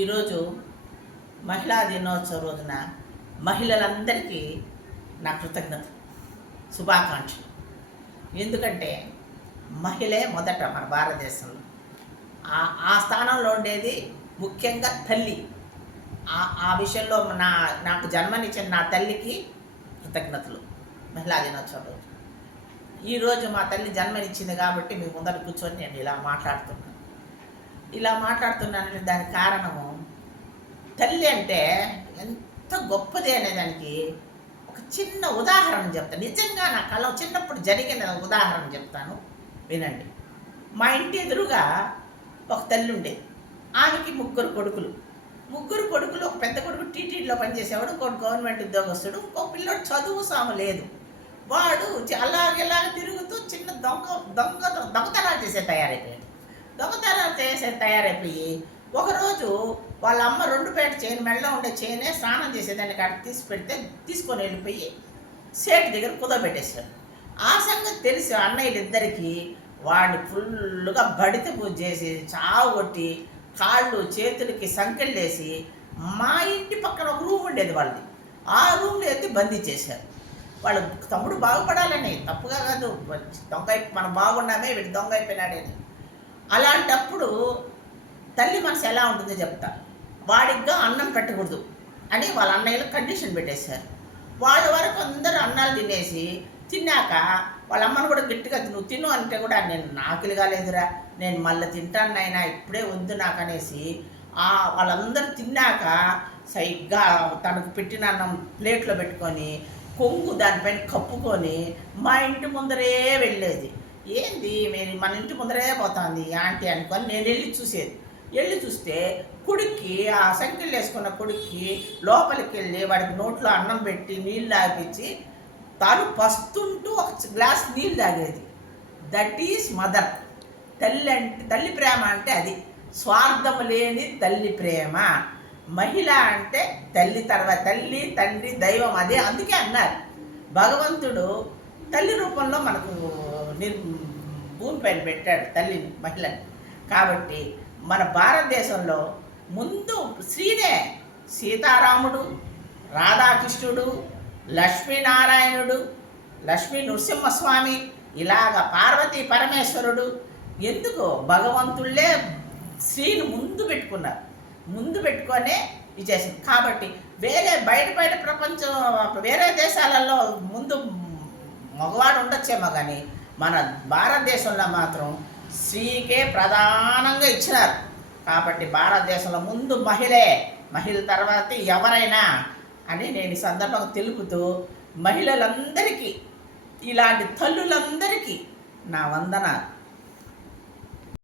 ఈరోజు మహిళా దినోత్సవ రోజున మహిళలందరికీ నా కృతజ్ఞత శుభాకాంక్షలు. ఎందుకంటే మహిళే మొదట మన భారతదేశంలో ఆ స్థానంలో ఉండేది ముఖ్యంగా తల్లి. ఆ విషయంలో నాకు జన్మనిచ్చిన నా తల్లికి కృతజ్ఞతలు. మహిళా దినోత్సవం రోజు ఈరోజు మా తల్లి జన్మనిచ్చింది కాబట్టి మీ ముందర కూర్చొని నేను ఇలా మాట్లాడుతున్నానంటే దానికి కారణము తల్లి అంటే ఎంత గొప్పది అనేదానికి ఒక చిన్న ఉదాహరణ చెప్తాను. నిజంగా నా కళ చిన్నప్పుడు జరిగిన ఉదాహరణ చెప్తాను, వినండి. మా ఇంటి ఎదురుగా ఒక తల్లి ఉండేది. ఆమెకి ముగ్గురు కొడుకులు. ఒక పెద్ద కొడుకు టీటీడీలో పనిచేసేవాడు, ఇంకోటి గవర్నమెంట్ ఉద్యోగస్తుడు, ఇంకో పిల్లోడు చదువు సాము లేదు. వాడు అలాగెలాగ తిరుగుతూ చిన్న దొంగతనాలు తయారైపోయి ఒకరోజు వాళ్ళ అమ్మ 2 పేట చైన్, మెడలో ఉండే చైనే స్నానం చేసేదాన్ని కాడికి తీసుకొని వెళ్ళిపోయి సేటు దగ్గర కుదబెట్టేశారు. ఆ సంగతి తెలిసి అన్నయ్యలిద్దరికీ వాడిని ఫుల్గా బడిత పూజ చేసి చావగొట్టి కాళ్ళు చేతులకి సంకెళ్ళేసి మా ఇంటి పక్కన ఒక రూమ్ ఉండేది వాళ్ళది. ఆ రూమ్లో ఎత్తి బంధించేశారు. వాళ్ళు తమ్ముడు బాగుపడాలని, తప్పుగా కాదు, మనం బాగున్నామే వీడు దొంగ అయిపోయినాడని. అలాంటప్పుడు తల్లి మనసు ఎలా ఉంటుందో చెప్తా. వాడిగా అన్నం పెట్టకూడదు అని వాళ్ళ అన్నయ్యలు కండిషన్ పెట్టేశారు. వాళ్ళ వరకు అందరూ అన్నాలు తిన్నాక వాళ్ళ అమ్మను కూడా గట్టిగా నువ్వు తిను అంటే కూడా నేను నాకిలి కాలేదురా, నేను మళ్ళీ తింటాను నాయనా, ఇప్పుడే వద్దు నాకు అనేసి వాళ్ళందరూ తిన్నాక సరిగ్గా తనకు పెట్టిన అన్నం ప్లేట్లో పెట్టుకొని కొంగు దానిపైన కప్పుకొని మా ఇంటి ముందరే వెళ్ళేది. ఏంది మన ఇంటి ముందరే పోతుంది ఆంటీ అనుకొని నేను వెళ్ళి చూస్తే కొడుక్కి, ఆ సంఖ్యలు వేసుకున్న కొడుక్కి లోపలికి వెళ్ళి వాడికి నోట్లో అన్నం పెట్టి నీళ్ళు తాగిపించి తాను పస్తుంటూ ఒక గ్లాస్ నీళ్ళు తాగేది. That is mother. తల్లి ప్రేమ అంటే అది. స్వార్థము లేని తల్లి ప్రేమ. మహిళ అంటే తల్లి తర్వాత తల్లి, తండ్రి, దైవం. అదే అందుకే అన్నారు భగవంతుడు తల్లి రూపంలో మనకు భూమిపైన పెట్టాడు తల్లిని, మహిళని. కాబట్టి మన భారతదేశంలో ముందు స్త్రీనే. సీతారాముడు, రాధాకృష్ణుడు, లక్ష్మీనారాయణుడు, లక్ష్మీ నృసింహస్వామి, ఇలాగ పార్వతీ పరమేశ్వరుడు. ఎందుకు భగవంతుళ్ళే స్త్రీని ముందు పెట్టుకొనే ఇచ్చేసింది. కాబట్టి బయట ప్రపంచం వేరే దేశాలలో ముందు మగవాడు ఉండొచ్చేమో కానీ మన భారతదేశంలో మాత్రం స్త్రీకే ప్రధానంగా ఇచ్చినారు. కాబట్టి భారతదేశంలో ముందు మహిళ తర్వాత ఎవరైనా అని నేను ఈ సందర్భంగా తెలుపుతూ మహిళలందరికీ, ఇలాంటి తల్లులందరికీ నా వందనాలు.